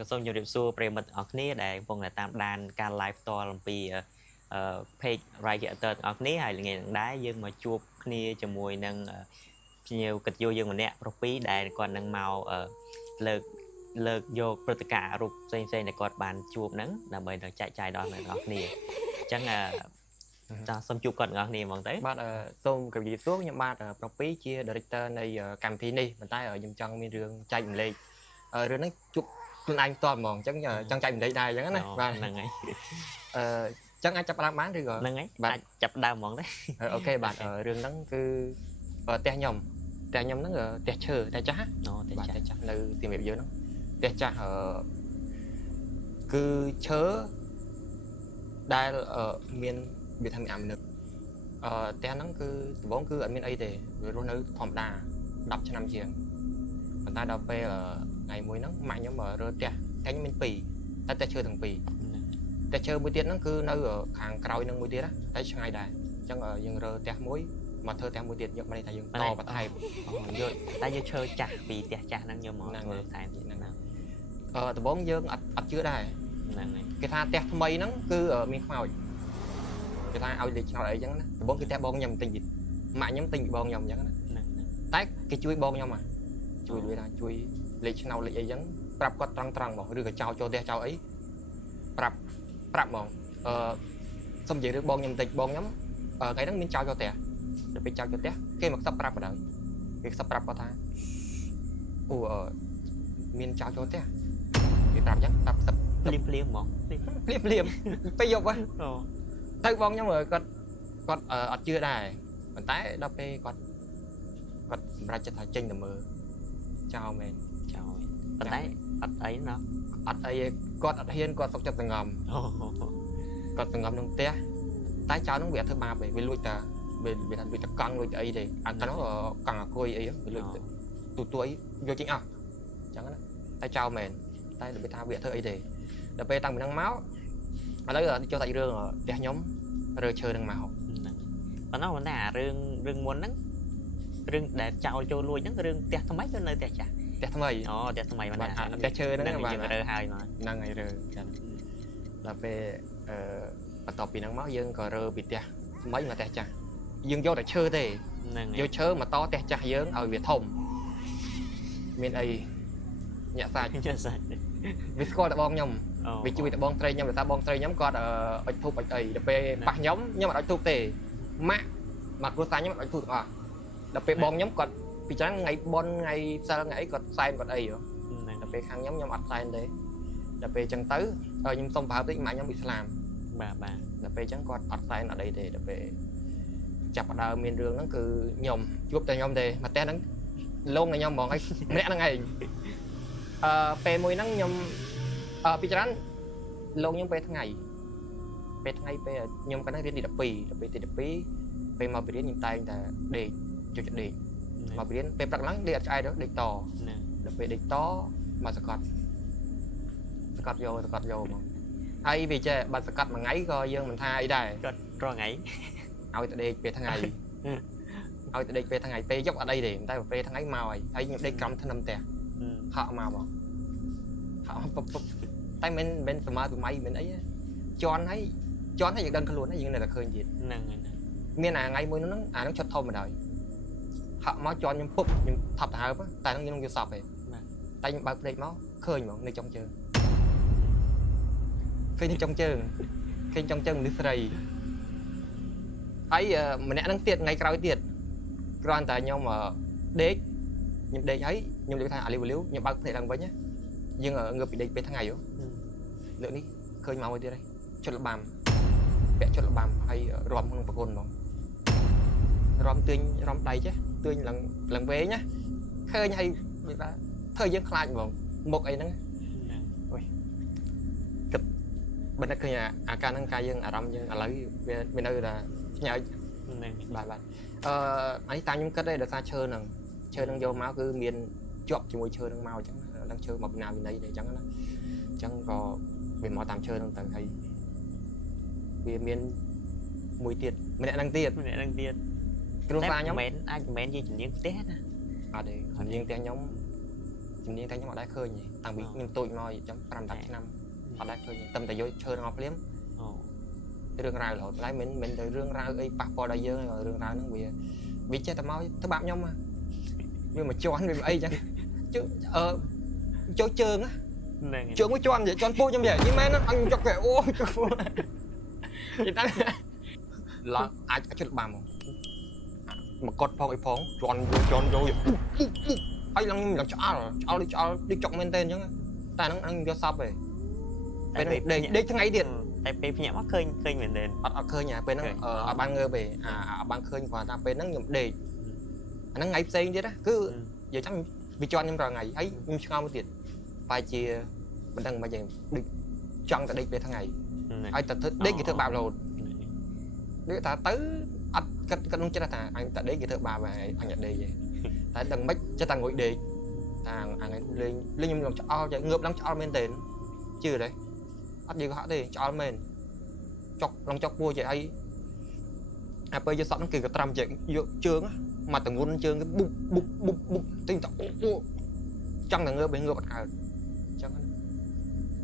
ก็សូមជម្រាបសួរប្រិយមិត្តទាំងអស់គ្នាដែលកំពុងតែតាមដានការ live ផ្ទាល់អំពីpage Writer ទាំងអស់គ្នាហើយល្ងាចហ្នឹងដែរយើងមកជួបគ្នាជាមួយនឹងភ្ញៀវកិត្តិយសយើងម្នាក់ប្រុសពីរដែលគាត់នឹងមកលើកយកព្រឹត្តិការណ៍រូបផ្សេងៗដែលគាត់បានជួបហ្នឹងដើម្បីទៅចែកចាយដល់អ្នកទាំងអស់គ្នាអញ្ចឹងចាសូមជួបគាត់ទាំងអស់គ្នាហ្មងទៅបាទសូមគោរពជម្រាបសួរខ្ញុំបាទប្រុសពីរជា director នៃកម្មវិធីនេះប៉ុន្តែខ្ញុំចង់មានរឿងចែករំលែករឿងហ្នឹងជួបខ្លួនឯងផ្ទាល់ហ្មងអញ្ចឹងចង់ចែករំលែកដែរអញ្ចឹងណាបាទហ្នឹងហើយអញ្ចឹងអាចចាប់ផ្ដើមបានឬក៏ហ្នឹងហើយអាចចាប់ផ្ដើមហ្មងទេអូខេបាទរឿងហ្នឹងគឺផ្ទះខ្ញុំហ្នឹងផ្ទះឈើតែចាស់បាទតែចាស់នៅទីមេបយើងហ្នឹងផ្ទះចាស់គឺឈើដែលមានវាថាមានអាមនុស្សផ្ទះហ្នឹងគឺដំបូងគឺអត់មានអីទេវារស់នៅធម្មតា10ឆ្នាំជាងប៉ុន្តែដល់ពេលថ្ងៃមួយហ្នឹងម៉ាក់ខ្ញុំរើផ្ទះខ្ញុំមាន2តែផ្ទះឈើទាំងពីរផ្ទះឈើមួយទៀតហ្នឹងគឺនៅខាងក្រោយនឹងមួយទៀតតែឆ្ងាយដែរអញ្ចឹងយើងរើផ្ទះមួយមកធ្វើផ្ទះមួយទៀតយកមកនេះថាយើងតបន្ថែមយកតែយើងឈើចាស់ពីផ្ទះចាស់ហ្នឹងយកមកធ្វើបន្ថែមទៀតហ្នឹងដំបូងយើងអត់ជឿដែរហ្នឹងហើយគេថាផ្ទះថ្មីហ្នឹងគឺមានខ្មោចគេថាឲ្យលេខឆ្នោតអីចឹងណាដំបូងគឺផ្ទះបងខ្ញុំទិញម៉ាក់ខ្ញុំទិញពីបងខ្ញុំអញ្ចឹងណាតែគេជួយបងខ្ញុំជួយលេខឆ្នោតលេខអីចឹងប្រាប់គាត់ត្រង់ហ្មងឬក៏ចោលចូលផ្ទះចោលអីប្រាប់ហ្មងសុំនិយាយរឿងបងខ្ញុំតិចបងខ្ញុំថ្ងៃហ្នឹងមានចោលចូលផ្ទះដល់ពេលចោលចូលផ្ទះគេមកខ្សឹបប្រាប់បណ្ដោយគេខ្សឹបប្រាប់គាត់ថាអូមានចោលចូលផ្ទះគេប្រាប់ចឹងប្រាប់ខ្សឹបភ្លាមហ្មងភ្លាមពេលយប់ហ្នឹងទៅបងខ្ញុំគាត់អត់ជឿដែរប៉ុន្តែដល់ពេលគាត់សម្រេចចិត្តថាចេញទៅមើលចោលមែនប៉ុន្តែអត់អីណាអត់អីគាត់អត់ហ៊ានគាត់សុកចិត្តសង្ងំគាត់សង្ងំក្នុងផ្ទះតែចោលនឹងវាអត់ធ្វើបាបទេវាលួចតាវាថាលួចតកង់លួចអីទេអាកណ្ដោកង់អាគុយអីវាលួចទូអីយកចេញអស់អញ្ចឹងណាតែចោលមែនតែវាថាវាអត់ធ្វើអីទេដល់ពេលតាំងពីហ្នឹងមកឥឡូវចូលសាច់រឿងផ្ទះខ្ញុំរើឈើនឹងមកប៉ុន្តែអារឿងមុនហ្នឹងរឿងដែលចោលចូលលួចហ្នឹងរឿងផ្ទះថ្មីទៅនៅផ្ទះចាស់ផ្ទះថ្មីផ្ទះថ្មីបាទផ្ទះឈើហ្នឹងបាទយើងរើហើយមកហ្នឹងហើយរើចឹងដល់ពេលបន្ទាប់ពីហ្នឹងមកយើងក៏រើពីផ្ទះថ្មីមកផ្ទះចាស់យើងយកតែឈើទេយកឈើមកតផ្ទះចាស់យើងឲ្យវាធំមានអីញាក់សាច់វាស្គាល់តែបងខ្ញុំវាជួយតែបងត្រីខ្ញុំតែបងត្រីខ្ញុំគាត់អុចធូបអុចអីដល់ពេលប៉ះខ្ញុំអត់អុចធូបទេម៉ាក់មកគ្រួសារខ្ញុំអត់អុចធូបទាំងអស់ដល់ពេលបងខ្ញុំគាត់ពីចឹងថ្ងៃបនថ្ងៃផ្សិលថ្ងៃអីគាត់សែនគាត់អីដល់ពេលខាងខ្ញុំអត់សែនទេដល់ពេលចឹងទៅខ្ញុំសុំប្រហែលតិចម៉ាក់ខ្ញុំអ៊ីស្លាមបាទដល់ពេលចឹងគាត់អត់សែនអត់អីទេដល់ពេលចាប់ផ្ដើមមានរឿងហ្នឹងគឺខ្ញុំជួបតែខ្ញុំទេមកផ្ទះហ្នឹងលងតែខ្ញុំហ្មងហើយម្នាក់ហ្នឹងឯងពេលមួយហ្នឹងខ្ញុំពីច្រើនលោកខ្ញុំពេលថ្ងៃពេលខ្ញុំគាត់រៀនទី12ដល់ពេលទី12ពេលមកពីរៀនខ្ញុំតែងតែដេកជួយដេកមកពីរៀនពេលព្រឹកឡើងដេកអត់ឆ្អែតដេកតដល់ពេលដេកតមកសកាត់យកហ្មងហើយវាចេះបាត់សកាត់មួយថ្ងៃក៏យើងមិនថាអីដែរគាត់រាល់ថ្ងៃឲ្យតែដេកពេលថ្ងៃពេលយប់អត់អីទេតែពេលថ្ងៃមកហើយខ្ញុំដេកក្រំថ្នឹមផ្ទះហក់មកពុបតែមិនសម័យពីម៉ៃមិនអីជន់ហើយយើងដឹងខ្លួនហើយយើងនៅតែឃើញទៀតហ្នឹងមានថ្ងៃមួយហ្នឹងអាហ្នឹងឈុតធំមកដល់ហក់មកជន់ខ្ញុំពុបខ្ញុំថប់ទៅហើបតែហ្នឹងខ្ញុំយកសពទេតែខ្ញុំបើកភ្នែកមកឃើញហ្មងនៅចុងជើងឃើញចុងជើងមនុស្សស្រីហើយម្នាក់ហ្នឹងទៀតថ្ងៃក្រោយទៀតគ្រាន់តែខ្ញុំដេកហើយខ្ញុំនិយាយថាអាលីវខ្ញុំបើកភ្នែកឡើងវិញណាយើងងើបពីដេកពេលថ្ងៃលើកនេះឃើញមកមួយទៀតហើយជុតលបាំពាក់ជុតលបាំហើយរំក្នុងប្រគុណហ្មងរំទាញរំដៃចេះទាញឡើងវែងណាឃើញហើយវាថាធ្វើយើងខ្លាចហ្មងមុខអីហ្នឹងអូយគិតបើនឹកឃើញអាការហ្នឹងកាយយើងអារម្មណ៍យើងឥឡូវវានៅតែផ្ញើបាទអានេះតាមខ្ញុំគិតទេដោយសារឈើហ្នឹងយកមកគឺមានជាប់ជាមួយឈើហ្នឹងមកអញ្ចឹងឡើងឈើមកពីណាវិន័យទេអញ្ចឹងណាអញ្ចឹងក៏វាមកតាមឈើហ្នឹងទៅហើយវាមានមួយទៀតម្នាក់ហ្នឹងទៀតគ្រួសារខ្ញុំអាចមិនមែនជាជំនាញផ្ទះណាអត់ទេជំនាញផ្ទះខ្ញុំ ជំនាញតែខ្ញុំអត់ដែរឃើញទេតាំងពីខ្ញុំទូចមកចាំ5 10ឆ្នាំអត់ដែរឃើញទេតែតែយកឈើងអស់ភ្លាម អូ រឿងរ៉ាវរហូតឡើយមិនទៅរឿងរ៉ាវអីប៉ះពាល់ដល់យើងហើយរឿងរ៉ាវហ្នឹងវាចេះតែមកធ្វើបាបខ្ញុំវាមកជន់វាមកអីចឹងជើចូលជើង ហ្នឹង ជើងមួយជន់ជន់ពូខ្ញុំនិយាយមែនអញចុកគេអូនិយាយតែឡើងអាចជិតបាំមកកត់ផងអីផងជន់យកហើយឡើងឆ្អល់ដូចចុកមែនតើអញ្ចឹងតែហ្នឹងយកសពឯងពេលដេកថ្ងៃទៀត តែពេលភ្ញាក់មកឃើញមែនទេ អត់ឃើញពេលហ្នឹងអត់បានងើបទេបានឃើញគ្រាន់តែពេលហ្នឹងខ្ញុំដេកអាហ្នឹងថ្ងៃផ្សេងទៀតណាគឺនិយាយចាំវាជន់ខ្ញុំរាល់ថ្ងៃហើយខ្ញុំឆ្ងល់មួយទៀតបែរជាមិនដឹងមិនយ៉ាងដូចចង់តែដេកពេលថ្ងៃហើយតែដេកគេធ្វើបាបរហូតដូចថាទៅអត់គិតក្នុងចិត្តថាអញតែដេកគេធ្វើបាបហើយអញអត់ដេកទេតែដឹងមិនចិត្តតែងុយដេកថាអានេះលេងខ្ញុំឡើងឆ្អល់ងើបឡើងឆ្អល់មែនទេជឿទេអត់និយាយកុហកទេឆ្អល់មែនចុកឡើងចុកពួរចេះអីអាពេលយកសក់ហ្នឹងគេក៏ត្រាំចេះយកជើងមកតងន់ជើងគេបុកទិញតអូចង់តែងើបអត់កើតអញ្ចឹង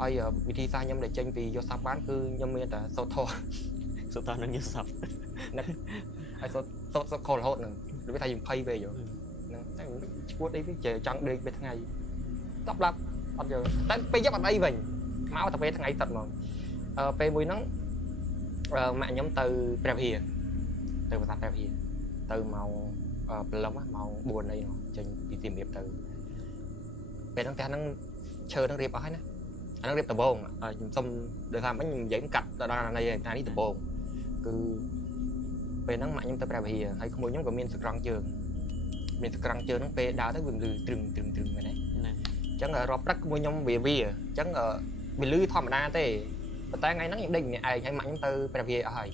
ហើយវិធីសាស្ត្រខ្ញុំដែលចេញពីយកសពបានគឺខ្ញុំមានតែសូត្រធម៌ សុទ្ធតនឹងយកសព ហើយសូត្រខលរហូតហ្នឹងដូចថាយើងភ័យពេកហ្នឹងតែឈួតអីវាចង់ដេកពេលថ្ងៃតបឡាប់អត់យកតែពេលយកអត់អីវិញមកតែពេលថ្ងៃទឹកហ្មងពេលមួយហ្នឹងម៉ាក់ខ្ញុំទៅព្រះវិហារទៅប្រាសាទព្រះវិហារទៅម៉ោងព្រលឹមម៉ោង 4 អីហ្នឹងចេញពីសៀមរាបទៅពេលហ្នឹងផ្ទះហ្នឹងឈើហ្នឹងរៀបអស់ហើយណាអាហ្នឹងរៀបដំបងខ្ញុំសុំដោយថាមិញខ្ញុំនិយាយកាត់ដល់ថ្ងៃនេះដំបងគឺពេលហ្នឹងម៉ាក់ខ្ញុំទៅព្រះវិហារហើយក្មួយខ្ញុំក៏មានសក្រង់ជើងហ្នឹងពេលដើរទៅវាលឺត្រឹងមែនទេអញ្ចឹងរាប់ព្រឹកក្មួយខ្ញុំវាអញ្ចឹងវាលឺធម្មតាទេប៉ុន្តែថ្ងៃហ្នឹងខ្ញុំដេកម្នាក់ឯងហើយម៉ាក់ខ្ញុំទៅព្រះវិហារអស់ហើយ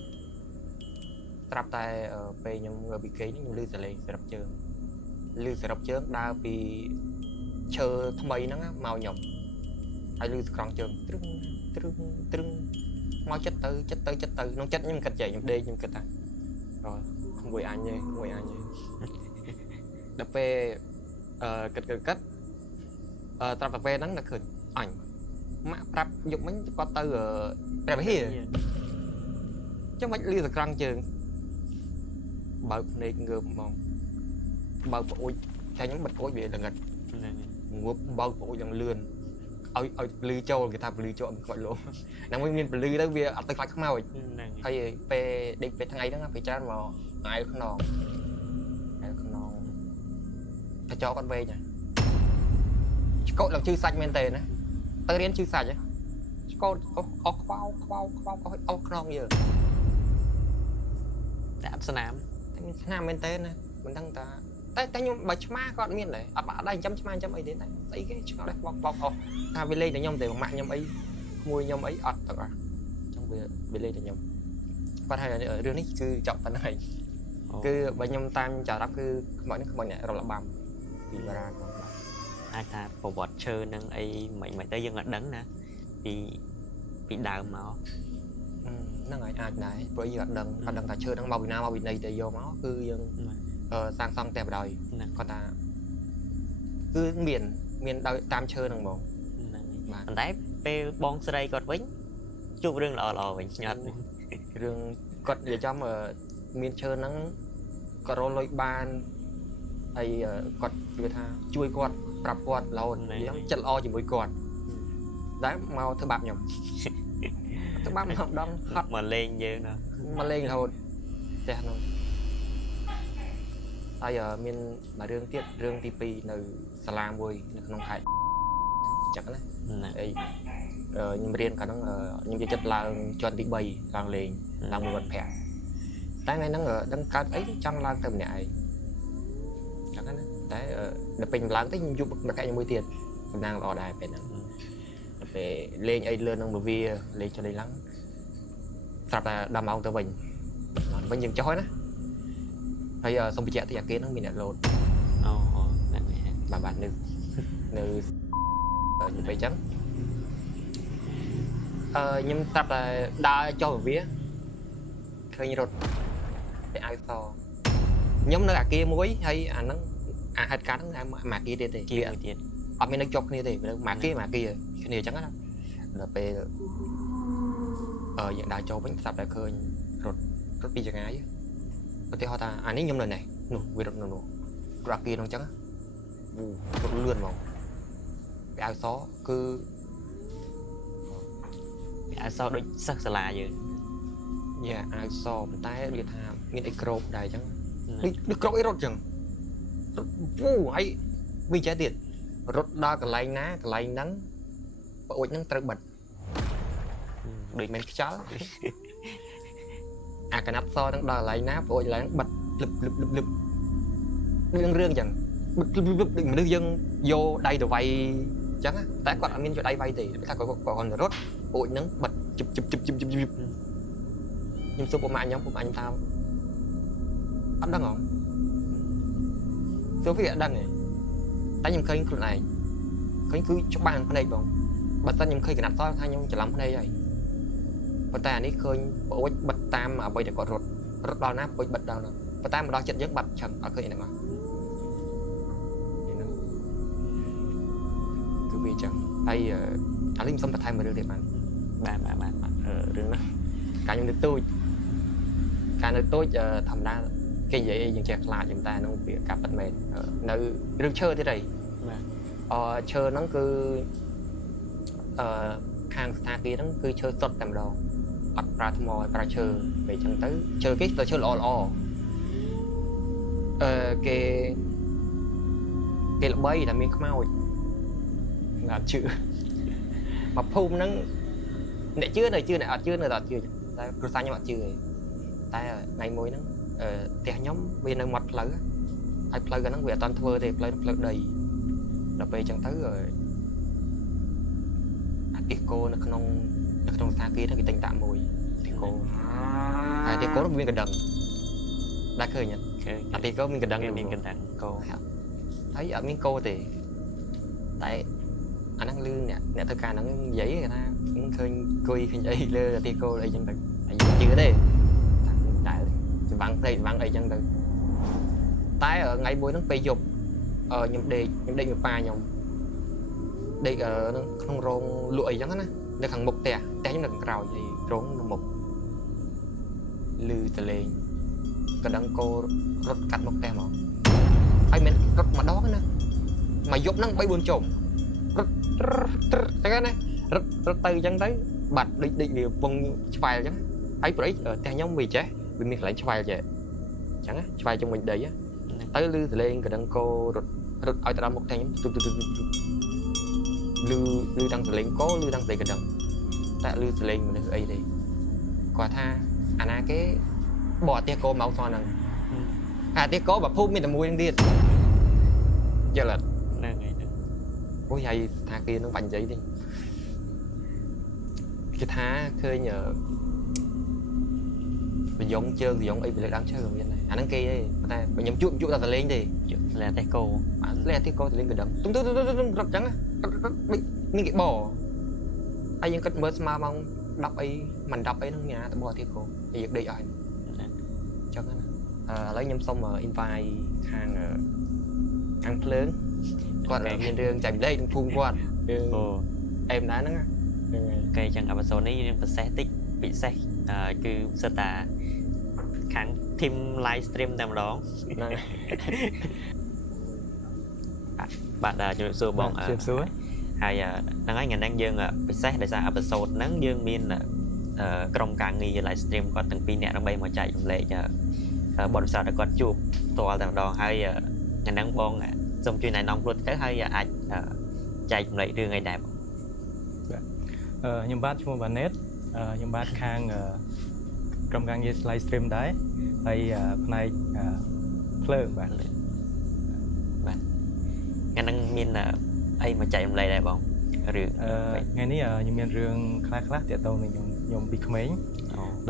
ត្រាប់តែពេលខ្ញុំងើបពីគេងខ្ញុំលឺសលេងសរុបជើងដើរពីឈើថ្មីហ្នឹងមកខ្ញុំហើយលឺសក្រង់ជើងត្រឹងមកចិត្តទៅក្នុងចិត្តខ្ញុំគិតចេះខ្ញុំដេកខ្ញុំគិតថាក្មួយអញទេដល់ពេលគិតត្រាប់តែពេលហ្នឹងនឹកឃើញអញម៉ាក់ប្រាប់យកមិញគាត់ទៅព្រះវិហារចឹងមិនលឺសក្រង់ជើងបើកភ្នែកងើបមកបើកប្អូចតែខ្ញុំបិទប្អូចវាល្ងឹតងើបបើកប្អូចយ៉ាងលឿនឲ្យពលឺចូលគេថាពលឺចូលមិនខ្វាច់លោហ្នឹងវិញមានពលឺទៅវាអត់ទៅខ្លាចខ្មោចហើយពេលដេកពេលថ្ងៃហ្នឹងពេលច្រើនមកអាយខ្នងតែចោគាត់វែងហ្នឹងឆ្កោតឡើងជឺសាច់មែនទេណាទៅរៀនជឺសាច់ឆ្កោតអស់ខ្វោអស់ខ្នងយើតែអត់ស្នាម តែមានស្នាមមែនទេណាមិនដឹងតាតែខ្ញុំបើឆ្មាក៏អត់មានដែរអត់បាក់ដែរចាំឆ្មាចាំអីទេតែស្អីគេឆ្កោតដែរបោកអស់ថាវាលេងតែខ្ញុំទេម៉ាក់ខ្ញុំអីក្មួយខ្ញុំអីអត់ទាំងអស់ចឹងវាលេងតែខ្ញុំបាត់ហើយរឿងនេះគឺចប់ប៉ុណ្ណឹងហើយគឺបើខ្ញុំតាមចារ៉ាប់គឺខ្មោចនេះខ្មោចអ្នករលបាំពីបារាំងអាចថាប្រវត្តិឈើនឹងអីមិនទៅយើងអត់ដឹងណាពីដើមមកហ្នឹងហើយអាចដែរព្រោះយើងអត់ដឹងថាឈើហ្នឹងមកពីណាមកពីណីទៅយកមកគឺយើងសាងសង់តែបដ ாய் គាត់ថាគឺមានដោយតាមឈើហ្នឹងហ្មងបាទប៉ុន្តែពេលបងស្រីគាត់វិញជួបរឿងល្អវិញស្ញាត់រឿងគាត់និយាយចំមានឈើហ្នឹងគាត់រលុយបានហើយគាត់និយាយថាជួយគាត់ប្រាប់គាត់រហូតអញ្ចឹងចិត្តល្អជាមួយគាត់តែមកធ្វើបាបខ្ញុំធ្វើបាបខ្ញុំដងហត់មកលេងយើងណាមកលេងរហូតផ្ទះនោះហើយមានមួយរឿងទៀតរឿងទី 2 នៅសាលាមួយនៅក្នុងខេត្តចឹងណាហើយខ្ញុំរៀនកាលហ្នឹងខ្ញុំយកចិត្តឡើងជាន់ទី 3 ឡើងលេងឡើងមួយវត្តភ័ក្រតែថ្ងៃហ្នឹងដឹងកើតអីចង់ឡើងទៅម្នាក់ឯងចឹងណាតែដល់ពេលឡើងទៅខ្ញុំជួបម្នាក់ខ្ញុំមួយទៀតតំណាងល្អដែរពេលហ្នឹងដល់ពេលលេងអីលឿននឹងមួយវាលេងចុះលេងឡើងស្រាប់តែ10 ម៉ោងទៅវិញយើងចុះហើយណាហើយសូមបញ្ជាក់ទីអាគារហ្នឹងមានអ្នកលោតអូហ្នឹងហើយបាទនៅពេលចឹងខ្ញុំស្រាប់តែដើរចុះវាឃើញរត់តែអាវសខ្ញុំនៅអាគារមួយហើយអាហ្នឹងអាហេតុការណ៍ហ្នឹងអាគារទៀតទេគេមួយទៀត អត់មាននៅជាប់គ្នាទេមកគេគ្នាអញ្ចឹងណាដល់ពេលយើងដើរចូលវិញស្រាប់តែឃើញរត់ពីចង្អាយឧទាហរណ៍ថាអានេះខ្ញុំនៅនេះនោះវារត់នៅនោះរត់អាគារនោះអញ្ចឹងរត់លឿនហ្មងវាអាវសគឺ អាសដូចសិស្សសាលាយើង យ៉ាអាវសប៉ុន្តែវាថាមានអីក្របដែរអញ្ចឹងដូចក្របអីរត់អញ្ចឹងហើយវាចេះទៀតរត់ដល់កន្លែងណាកន្លែងហ្នឹងប្អូចហ្នឹងត្រូវបិទដូចមិនខ្យល់អាកណាត់សហ្នឹងដល់កន្លែងណាប្អូចឡើងបិទលឹបដូចរឿងអញ្ចឹងបិទលឹបដូចមនុស្សយើងយកដៃទៅវាយអញ្ចឹងតែគាត់អត់មានយកដៃវាយទេថាគាត់រត់ប្អូចហ្នឹងបិទជិបខ្ញុំសួរពុកម៉ាក់ខ្ញុំតាមអត់ដឹងហ៎ទោះវាអត់ដឹងទេតែខ្ញុំឃើញខ្លួនឯងឃើញគឺច្បាស់នឹងភ្នែកបងបើសិនខ្ញុំឃើញកណាត់សថាខ្ញុំច្រឡំភ្នែកហើយប៉ុន្តែអានេះឃើញប្អូចបិទតាមអ្វីដែលគាត់រត់ដល់ណាប្អូចបិទដល់ណាប៉ុន្តែមកដល់ចិត្តយើងបាត់ឆឹងអត់ឃើញអីហ្នឹងគឺវាចឹងហើយឥឡូវខ្ញុំសុំបន្ថែមមួយរឿងទៀតបានរឿងហ្នឹងការខ្ញុំនៅទូចធម្មតាគេនិយាយអីយើងចេះខ្លាចខ្ញុំតែហ្នឹងវាការប៉ັດមែននៅរឿងឈើទៀតហីឈើហ្នឹងគឺខាងស្ថានភាពហ្នឹងគឺឈើសុទ្ធតែម្ដងអត់ប្រើថ្មឲ្យប្រើឈើពេលអញ្ចឹងទៅឈើគេទៅឈើល្អគេល្បីតែមានខ្មោចអត់ជឿមកភូមិហ្នឹងអ្នកជឿនៅអ្នកអត់ជឿនៅតែអត់ជឿតែគ្រួសារខ្ញុំអត់ជឿទេតែថ្ងៃមួយហ្នឹងផ្ទះខ្ញុំវានៅមាត់ផ្លូវហើយផ្លូវហ្នឹងវាអត់តាន់ធ្វើទេផ្លូវដីដល់ពេលអញ្ចឹងទៅអាទិគោនៅក្នុងស្ថានភាពហ្នឹងគេតែងដាក់មួយទិគោហើយទិគោនោះមានកណ្ដឹងដាក់ឃើញអត់អាទិគោមានកណ្ដឹងគោហើយអត់មានគោទេតែអាហ្នឹងលឺអ្នកធ្វើការហ្នឹងនិយាយគេថាឃើញគួយឃើញអីលើអាទិគោអីចឹងទៅហើយជឿទេតែច្បាំងភ្នែកច្បាំងអីចឹងទៅតែថ្ងៃមួយហ្នឹងពេលយប់ខ្ញុំដេកមួយប៉ាខ្ញុំដេកក្នុងរោងលក់អីចឹងណានៅខាងមុខផ្ទះខ្ញុំនៅខាងក្រោយហើយរោងនៅមុខលឺតលេងកណ្ដឹងគោរត់កាត់មុខផ្ទះមកហើយមិនរត់ម្ដងណាមកយប់ហ្នឹង 3-4 ជុំរត់ចឹងណារត់ទៅចឹងទៅបាត់ដូចវាពងឆ្វែលចឹងហើយព្រោះអីផ្ទះខ្ញុំវាចេះវាមានកន្លែងឆ្វែលចេះចឹងណាឆ្វែលជុំវិញដីទៅលឺតលេងកណ្ដឹងគោរត់ឲ្យទៅដល់មុខផ្ទះខ្ញុំលឺតាំងតលេងគោលឺតាំងតលេងកណ្ដឹងតែលឺតលេងមនុស្សអីទេគាត់ថាអាណាគេបកអាទិគោមកសោះហ្នឹងអាទិគោបើភូមិមានតែមួយហ្នឹងទៀតយល់អត់ហ្នឹងហើយអូយហើយថាគេនឹងបាញ់និយាយទេគេថាឃើញបញ្យ៉ងជើងបញ្យ៉ងអីពីលើដើមឈើមានដែរអាហ្នឹងគេទេតែខ្ញុំជួបតែតលេងទេលេតែគោលេតែគោតលេងកណ្ដឹងទុំរត់ចឹងមានគេបហើយយើងគិតមើលស្មើម៉ោង10អីមិន10អីហ្នឹងមានអាតបអាទិគោហើយយើងដេកអស់ចឹងណាឥឡូវខ្ញុំសុំ invite ខាងភ្លើងគាត់មានរឿងចែកម្លែកក្នុងភូមិគាត់រឿងអេមដែរហ្នឹងគេចឹងអបសូននេះរឿងពិសេសតិចពិសេសគឺសិតតាខាង team live stream តែម្ដងហ្នឹងបាទជំរាបសួរបងជំរាបសួរហើយហ្នឹងហើយថ្ងៃហ្នឹងយើងពិសេសដោយសារអបសូនហ្នឹងយើងមានក្រុមការងារ live stream គាត់ទាំងពីរអ្នកដើម្បីមកចែករំលែកបទពិសោធន៍ដែលគាត់ជួបផ្ទាល់តែម្ដងហើយថ្ងៃហ្នឹងបងសូមជួយណែនាំខ្លួនទៅហើយអាចចែករំលែករឿងអីដែរបងខ្ញុំបាទឈ្មោះ Vanet ខ្ញុំបាទខាងក្រុមការងារ live stream ដែរហើយផ្នែកភ្លើងបាទថ្ងៃហ្នឹងមានអីមកចែករំលែកដែរបងរឿងថ្ងៃនេះខ្ញុំមានរឿងខ្លះទាក់ទងនឹងខ្ញុំពីក្មេង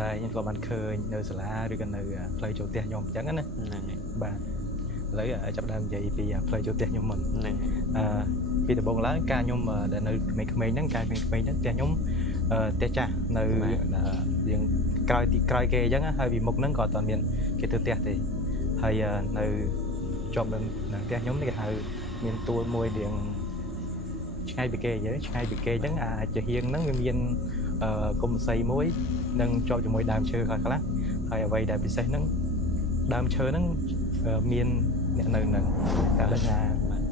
ដែលខ្ញុំក៏បានឃើញនៅសាលាឬក៏នៅផ្លូវចូលផ្ទះខ្ញុំអញ្ចឹងណាហ្នឹងហើយបាទឥឡូវចាប់ដើមនិយាយពីផ្លូវចូលផ្ទះខ្ញុំមុនហ្នឹងពីដំបូងឡើងការខ្ញុំដែលនៅក្មេងៗហ្នឹងការក្មេងៗហ្នឹងផ្ទះខ្ញុំផ្ទះចាស់នៅយើងក្រោយគេអញ្ចឹងហើយពីមុខហ្នឹងក៏អត់មានគេធ្វើផ្ទះទេហើយនៅជាប់នឹងផ្ទះខ្ញុំនេះគេហៅមានទួលមួយរៀង ឆ្ងាយពីគេយើងឆ្ងាយពីគេអញ្ចឹងអាចជាហៀងហ្នឹងវាមានកុំសីមួយនឹងជាប់ជាមួយដើមឈើខ្លះហើយអ្វីដែលពិសេសហ្នឹងដើមឈើហ្នឹងមានអ្នកនៅហ្នឹងតែដឹងថា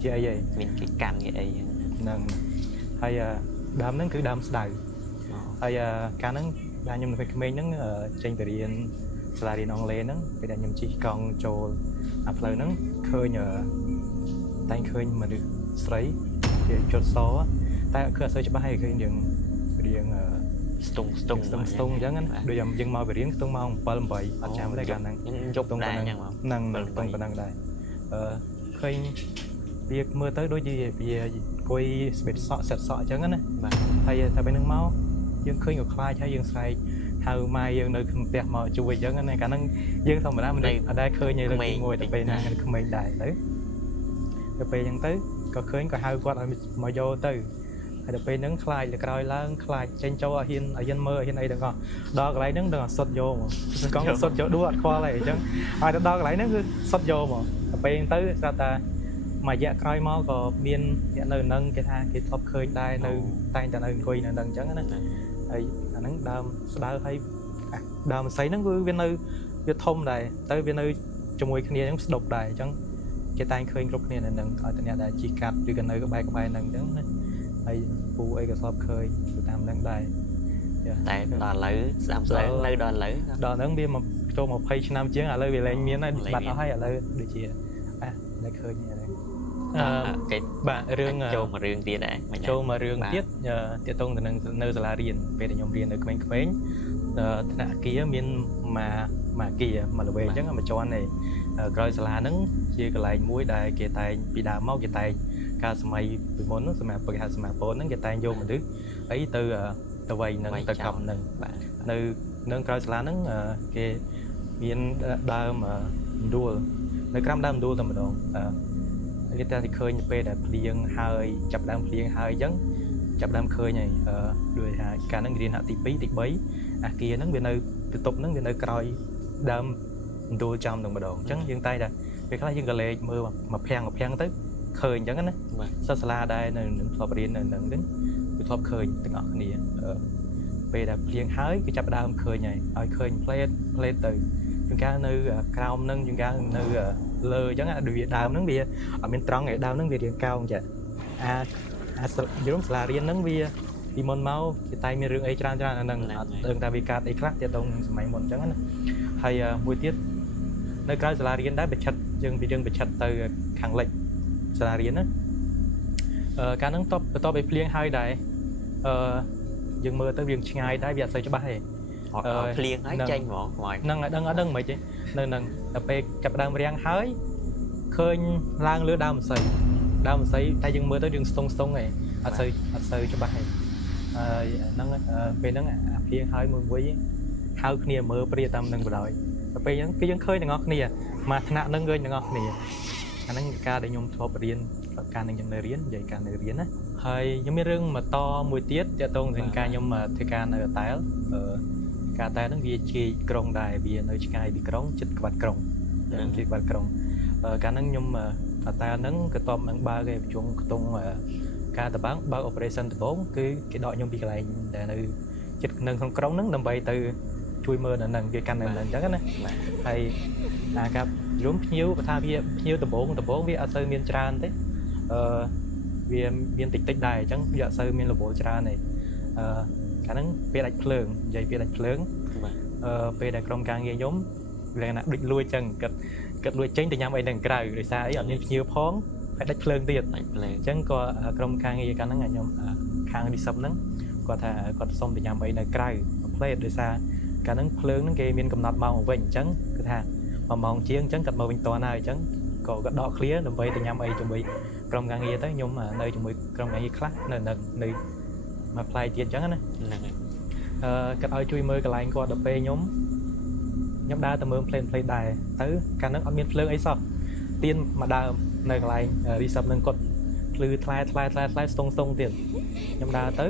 ជាអីហី មានគេកាន់គេអីហ្នឹង ហ្នឹងហើយដើមហ្នឹងគឺដើមស្ដៅហើយកាលហ្នឹងដែលខ្ញុំនៅក្មេងហ្នឹងចេញទៅរៀនសាលារៀនអង់គ្លេសហ្នឹងពេលដែលខ្ញុំជិះកង់ចូលអាផ្លូវហ្នឹងឃើញតែឃើញមនុស្សស្រីគេជត់សតែគឺអត់សូវច្បាស់ទេឃើញយើងរៀង ស្ទង់ស្ទង់ ស្ទង់អញ្ចឹងដូចយើងមករៀនខ្ទង់ម៉ោង7 8អត់ចាំទេកាលហ្នឹង យប់ដែរអញ្ចឹងមក ហ្នឹងប៉ុណ្ណឹងដែរឃើញវាមើលទៅដូចជាវាអង្គុយស្បិតសក់សិតសក់អញ្ចឹងណា បាទ ហើយតែពេលហ្នឹងមកយើងឃើញក៏ខ្លាចហើយយើងស្រែកហៅម៉ែយើងនៅក្នុងផ្ទះមកជួយអញ្ចឹងណាកាលហ្នឹងយើងធម្មតាមិនអត់ដែរឃើញឯលើកទី1តែពេលហ្នឹងក្មេងដែរទៅពេលអញ្ចឹងទៅក៏ឃើញក៏ហៅគាត់ឲ្យមកយកទៅហើយដល់ពេលហ្នឹងខ្លាចលើក្រោយឡើងខ្លាចចេញចូលអត់ហ៊ានមើលអត់ហ៊ានអីទាំងអស់ដល់កន្លែងហ្នឹងដឹងអត់សុតយកមកកង់សុតយកដួលអត់ខ្វល់អីអញ្ចឹងហើយដល់កន្លែងហ្នឹងគឺសុតយកមកដល់ពេលហ្នឹងទៅស្រាប់តែមួយរយៈក្រោយមកក៏មានអ្នកនៅហ្នឹងគេថាគេធ្លាប់ឃើញដែរនៅតែងតែនៅអង្គុយនៅហ្នឹងអញ្ចឹងណាហើយអាហ្នឹងដើមស្ដៅហើយដើមស័យហ្នឹងគឺវានៅវាធំដែរទៅវានៅជាមួយគ្នាអញ្ចឹងស្ដុកដែរអញ្ចឹងគេតែងឃើញគ្រប់គ្នានៅហ្នឹងឲ្យតែអ្នកដែលជិះកាត់ឬក៏នៅក្បែរហ្នឹងអញ្ចឹងណាហើយពូអីក៏ធ្លាប់ឃើញទៅតាមហ្នឹងដែរ តែដល់ឥឡូវស្ដាំស្ដាំនៅដល់ឥឡូវ ដល់ហ្នឹងវាមកចូល20ឆ្នាំជាងឥឡូវវាលែងមានហើយបាត់អស់ហើយឥឡូវដូចជាតែឃើញហ្នឹងគេ បាទរឿង ចូលមករឿងទៀតដែរមិន ចូលមករឿងទៀតទាក់ទងទៅនឹងនៅសាលារៀនពេលដែលខ្ញុំរៀននៅក្មេងៗថ្នាក់គាមានមកគាមកល្វែងអញ្ចឹងមកជន់ឯក្រោយសាលាហ្នឹងជាកន្លែងមួយដែលគេតែងពីដើមមកគេតែងកាលសម័យពីមុនហ្នឹងសម័យពឹកហៅសម័យពលហ្នឹងគេតែងយកមនុស្សអីទៅវ័យហ្នឹងទៅកំហ្នឹងបាទនៅនឹងក្រោយសាលាហ្នឹងគេមានដើមដួលនៅក្រោមដើមដួលតែម្ដងគេតែឃើញពេលដែលភ្លៀងហើយចាប់ដើមភ្លៀងហើយអញ្ចឹងចាប់ដើមឃើញហើយដូចថាកាលហ្នឹងរៀនហាក់ទី2ទី3អាគារហ្នឹងវានៅបន្ទប់ហ្នឹងវានៅក្រោយដើមដួលចំនឹងម្ដងអញ្ចឹងយើងតែតែពេលខ្លះយើងក៏លេចមើលមកភាំងទៅឃើញអញ្ចឹងណាសិស្សសាលាដែរនៅនឹងធ្លាប់រៀននៅហ្នឹងគឺធ្លាប់ឃើញទាំងអស់គ្នាពេលដែលភ្លៀងហើយគឺចាប់ដើមឃើញហើយឲ្យឃើញផ្លេតទៅជួនកាលនៅក្រោមហ្នឹងជួនកាលនៅលើអញ្ចឹងដូចវាដើមហ្នឹងវាអត់មានត្រង់ឯដើមហ្នឹងវារាងកោងចាយល់សាលារៀនហ្នឹងវាពីមុនមកគេតែមានរឿងអីច្រើនអាហ្នឹងអត់ដឹងថាវាកើតអីខ្លះទាក់ទងនឹងសម័យមុនអញ្ចឹងណាហើយមួយទៀតនៅក្រៅសាលារៀនដែរប្រឆិតយើងពីរឿងប្រឆិតទៅខាងលិចសាលារៀនណាកាលហ្នឹងបន្ទាប់ពីភ្លៀងហើយដែរយើងមើលទៅវាឆ្ងាយដែរវាអត់សូវច្បាស់ទេភ្លៀងហើយចេញហ្មងហ្នឹងអត់ដឹងមិនទេនៅហ្នឹងដល់ពេលចាប់ដើមរាំងហើយឃើញឡើងលើដើមម្សៅតែយើងមើលទៅយើងស្ទង់ឯងអត់សូវច្បាស់ទេហើយហ្នឹងពេលហ្នឹងអាភ្លៀងហើយមួយហៅគ្នាមើលព្រាតាមនឹងបណ្ដោយដល់ពេលហ្នឹងគឺយើងឃើញទាំងអស់គ្នាមកថ្នាក់ហ្នឹងឃើញទាំងអស់គ្នាអាហ្នឹងការដែលខ្ញុំធ្លាប់រៀនការនឹងខ្ញុំនៅរៀននិយាយការនៅរៀនណាហើយខ្ញុំមានរឿងមកតមួយទៀតទាក់ទងនឹងការខ្ញុំធ្វើការនៅតែលការតែហ្នឹងវាជាក្រុងដែរវានៅឆ្ងាយពីក្រុងជិតក្បាត់ក្រុងជិតក្បាត់ក្រុងកាលហ្នឹងខ្ញុំតែហ្នឹងក៏តបនឹងបើគេប្រជុំខ្ទង់ការតបាំងបើ operation ដំបូងគឺគេដកខ្ញុំពីកន្លែងដែលនៅជិតក្នុងក្រុងហ្នឹងដើម្បីទៅជួយមើលនៅហ្នឹងគេកាន់នៅហ្នឹងអញ្ចឹងណាហើយការយំភ្ញៀវបើថាវាភ្ញៀវដំបូងវាអត់សូវមានច្រើនទេវាមានតិចដែរអញ្ចឹងវាអត់សូវមានរវល់ច្រើនទេកាលហ្នឹងពេលដាច់ភ្លើងនិយាយពេលដាច់ភ្លើងពេលដែលក្រុមការងារខ្ញុំលក្ខណៈដូចលួចអញ្ចឹងគាត់លួចចេញទៅញ៉ាំអីនៅក្រៅដោយសារអីអត់មានភ្ញៀវផងហើយដាច់ភ្លើងទៀតអញ្ចឹងក៏ក្រុមការងារកាលហ្នឹងខ្ញុំខាង reception ហ្នឹងគាត់ថាគាត់សុំទៅញ៉ាំអីនៅក្រៅផ្លេតដោយសារកាលហ្នឹងភ្លើងហ្នឹងគេមានកំណត់ម៉ោងមកវិញអញ្ចឹងគឺថា1ម៉ោងជាងអញ្ចឹងគាត់មកវិញតនហើយអញ្ចឹងក៏គាត់ដក clear ដើម្បីទៅញ៉ាំអីជាមួយក្រុមការងារទៅខ្ញុំនៅជាមួយក្រុមការងារខ្លះនៅមកផ្លាយទៀតអញ្ចឹងណាហ្នឹងហើយគាត់ឲ្យជួយមើលកន្លែងគាត់ដល់ពេលខ្ញុំដើរទៅមើល plane ដែរទៅកាលហ្នឹងអត់មានភ្លើងអីសោះទៀនមកដើមនៅកន្លែង reception នឹងគាត់ភ្លឺថ្លែស្ទង់ទៀតខ្ញុំដើរទៅ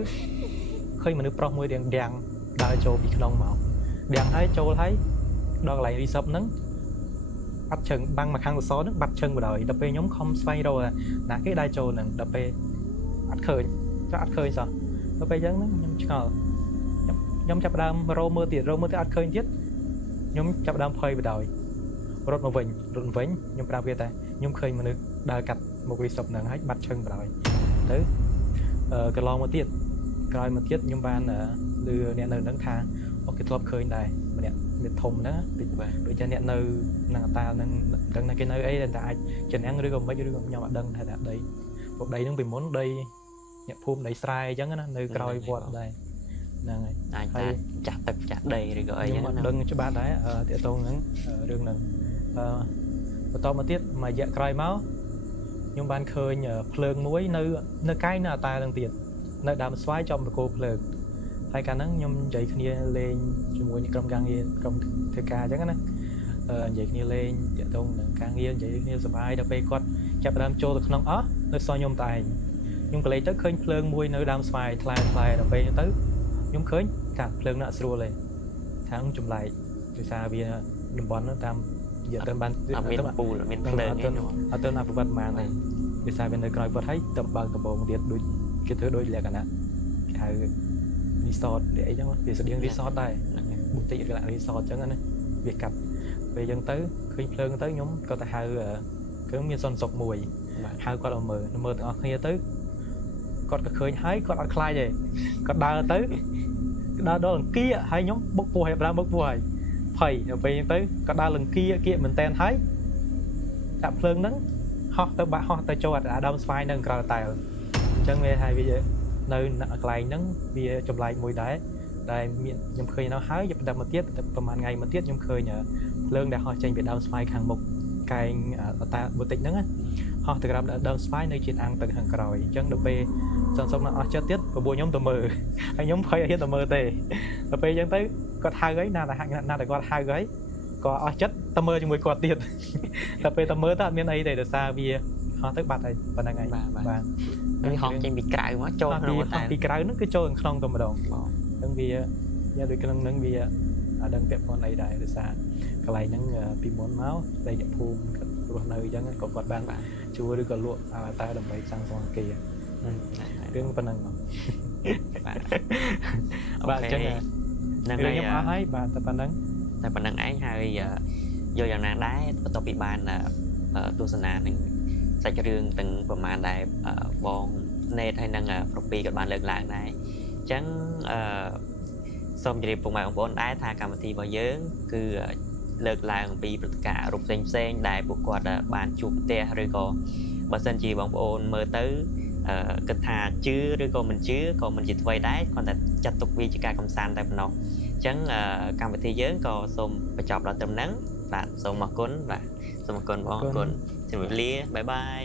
ឃើញមនុស្សប្រុសមួយរៀងដាំងដើរចូលពីក្នុងមកដាំងហើយចូលហើយដល់កន្លែង reception ហ្នឹងបាត់ជើងបាំងមកខាងសសរហ្នឹងបាត់ជើងបណ្ដោយដល់ពេលខ្ញុំខំស្វែងរកណាគេដើរចូលហ្នឹងដល់ពេល អត់ឃើញចុះអត់ឃើញសោះទៅពេលអញ្ចឹងខ្ញុំឆ្ងល់ខ្ញុំចាប់ផ្ដើមរោមើលទៀតអត់ឃើញទៀតខ្ញុំចាប់ផ្ដើមភ័យបដ ாய் រត់មកវិញខ្ញុំប្រាប់វាតែខ្ញុំឃើញមនុស្សដើរកាត់មុខរីសពហ្នឹងហើយបាត់ឈឹងបដ ாய் ទៅកន្លងមកទៀតក្រោយមកទៀតខ្ញុំបានលឺអ្នកនៅហ្នឹងថាអូគេធ្លាប់ឃើញដែរម្នាក់មានធំណាដូចជាអ្នកនៅនឹងអតាលនឹងដឹងថាគេនៅអីតែអាចចំណាំងឬក៏មិនឬក៏ខ្ញុំអត់ដឹងថាដីពុកដីហ្នឹងពីមុនដីអ្នកភូមិដីស្រែអញ្ចឹងណានៅក្រោយវត្តដែរហ្នឹងហើយ អាចថាចាស់ទឹកចាស់ដីឬក៏អី ខ្ញុំ ហ្នឹង អត់ដឹងច្បាស់ដែរទាក់ទងហ្នឹងរឿងហ្នឹងបន្តមកទៀតមួយរយៈក្រោយមកខ្ញុំបានឃើញភ្លើងមួយនៅកាយនៅអតាលហ្នឹងទៀតនៅដើមស្វាយចំបកោភ្លើងហើយកាលហ្នឹងខ្ញុំនិយាយគ្នាលេងជាមួយក្រុមការងារក្រុមធ្វើការអញ្ចឹងណានិយាយគ្នាលេងទាក់ទងនឹងការងារនិយាយគ្នាសប្បាយដល់ពេលគាត់ចាប់ផ្ដើមចូលទៅក្នុងអស់នៅសល់ខ្ញុំតែឯងខ្ញុំក៏លេងទៅឃើញភ្លើងមួយនៅដើមស្វាយថ្លែដល់ពេលទៅខ្ញុំឃើញកាត់ភ្លើងនោះអត់ស្រួលទេខាងចម្លែកដោយសារវាតំបន់នោះតាមនិយាយទៅបាន អត់មានពូលអត់មានភ្លើងទេ អត់ទៅអភិវឌ្ឍបានទេដោយសារវានៅក្រោយវត្តហើយទៅបើកដំបងទៀតដូចគេធ្វើដូចលក្ខណៈគេហៅ resort អីចឹងវាស្តៀង resort ដែរ boutique កន្លែង resort ចឹងណាវាកាត់ពេលចឹងទៅឃើញភ្លើងទៅខ្ញុំក៏ទៅហៅគឺមានសន្តិសុខមួយហៅគាត់មកមើលទាំងអស់គ្នាទៅគាត់ក៏ឃើញហើយគាត់អត់ខ្លាចទេគាត់ដើរទៅដើរដល់អង្គាហើយខ្ញុំបុកពោះហើយប្រើបុកពោះហើយភ័យដល់ពេលទៅគាត់ដើរលង្គាគៀកមែនតែនហើយដាក់ភ្លើងហ្នឹងហោះទៅបាក់ហោះទៅចូលអាដើមស្វាយនៅក្រៅតែអញ្ចឹងវាហើយវានៅកន្លែងហ្នឹងវាចម្លែកមួយដែរដែលមានខ្ញុំឃើញនៅហើយយកដល់មកទៀតប្រហែលថ្ងៃមកទៀតខ្ញុំឃើញភ្លើងដែលហោះចេញពីដើមស្វាយខាងមុខកែងតាប៊ូទិកហ្នឹងហោះទៅក្រោមដើមស្វាយនៅជាតិអាំងទៅខាងក្រោយអញ្ចឹងដល់ពេលសន្សុកនៅអស់ចិត្តទៀតបបួលខ្ញុំទៅមើលហើយខ្ញុំភ័យអត់ហ៊ានទៅមើលទេដល់ពេលអញ្ចឹងទៅគាត់ហៅហើយណាតែគាត់ហៅហើយក៏អស់ចិត្តទៅមើលជាមួយគាត់ទៀតដល់ពេលទៅមើលទៅអត់មានអីទេដោយសារវាហោះទៅបាត់ហើយប៉ុណ្្នឹងហើយបាទវាហោះចេញពីក្រៅមកចូលក្នុងតែ ពីក្រៅហ្នឹងគឺចូលក្នុងទៅម្ដងហ្នឹងវាយ៉ាងដូចក្នុងហ្នឹងវាអត់ដឹងពាក់ព័ន្ធអីដែរដោយសារកន្លែងហ្នឹងពីមុនមកដីអ្នកភូមិគាត់រស់នៅអញ្ចឹងក៏គាត់បានជួឬក៏លក់តែដើម្បីសាងសង់អគាររឿងប៉ុណ្ណឹងបាទអញ្ចឹងហ្នឹងហើយខ្ញុំអស់ហើយបាទតែប៉ុណ្ណឹងឯងហើយយកយ៉ាងណាដែរបន្ទាប់ពីបានទស្សនានឹងសាច់រឿងទាំងប្រមាណដែរបងណេតហើយនឹងប្រូពីក៏បានលើកឡើងដែរអញ្ចឹងសូមជម្រាបពុកម៉ែបងប្អូនដែរថាកម្មវិធីរបស់យើងគឺលើកឡើងអំពីព្រឹត្តិការណ៍រូបផ្សេងដែលពួកគាត់បានជួបផ្ទះឬក៏បើសិនជាបងប្អូនមើលទៅគិតថាជឿឬក៏មិនជឿក៏មិនជាអ្វីដែរគ្រាន់តែចាត់ទុកវាជាការកំសាន្តតែប៉ុណ្ណោះអញ្ចឹងកម្មវិធីយើងក៏សូមបញ្ចប់ដល់ត្រឹមហ្នឹងបាទសូមអរគុណបាទសូមអរគុណបងអរគុណជំរាបលាបាយបាយ